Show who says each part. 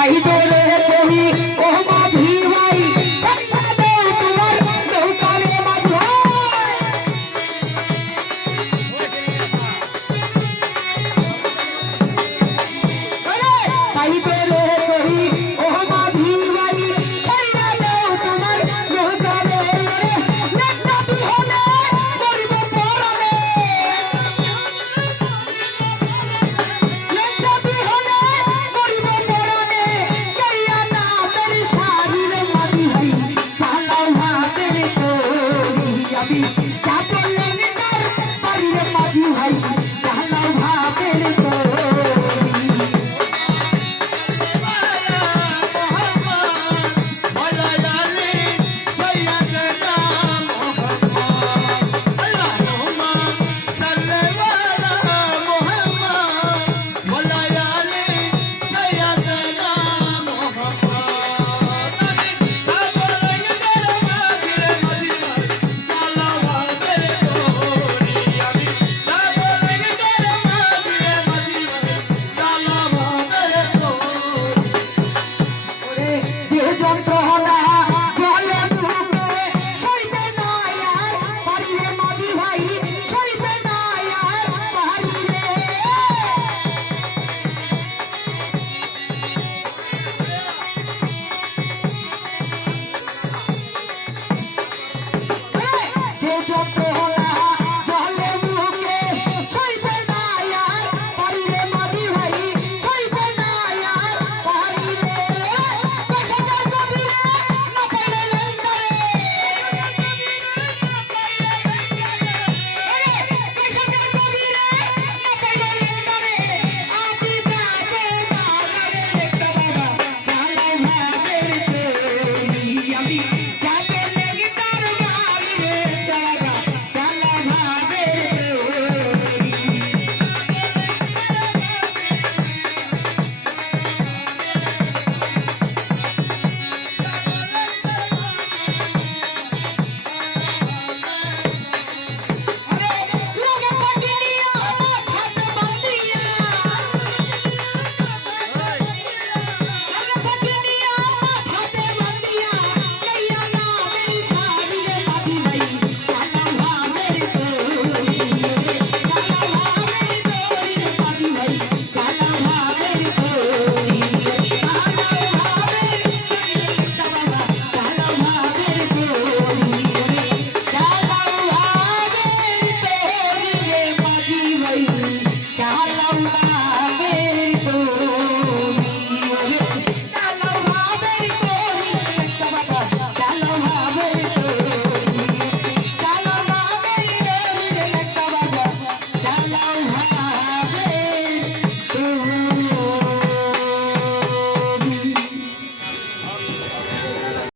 Speaker 1: পাইবে রে